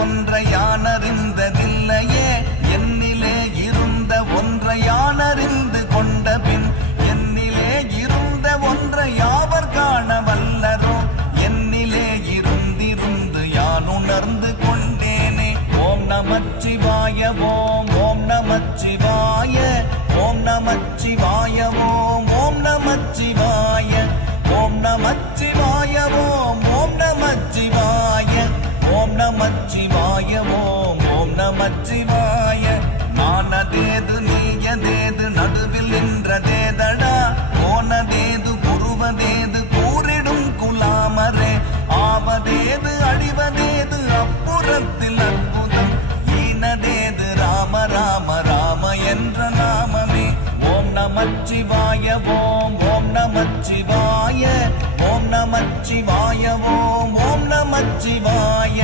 ஒன்றை யான் அறிந்ததில்லையே, என்னிலே இருந்த ஒன்றை யான் அறிந்து கொண்ட பின் என்னிலே இருந்த ஒன்றை யாவர் காண வல்லரோ, என்னிலே இருந்திருந்து யான் உணர்ந்து கொண்டேனே. ஓம் நமச்சிவாய ஓம் ஓம் நமச்சிவாய ஓம் நமச்சிவாய ஓம் ஓம் நமச்சிவாய ஓம் நமச்சிவாய ஓம் ஓம் நமச்சிவாய ஓம் நமச்சிவாய ஓம் ஓம் நமச்சிவாய. நானதேது நீயதேது நடுவில் நின்றதேதடா, போனதேது புருவதேது கூறிடும் குலாமரே, ஆவதேது அழிவதேது அப்புறத்தில் அற்புதம், ஈனதேது ராம ராம ராம என்ற நாமமே. ஓம் நமச்சிவாய ஓம் ஓம் நமச்சிவாய ஓம் நமச்சிவாய ஓம் ஓம் நமச்சிவாய.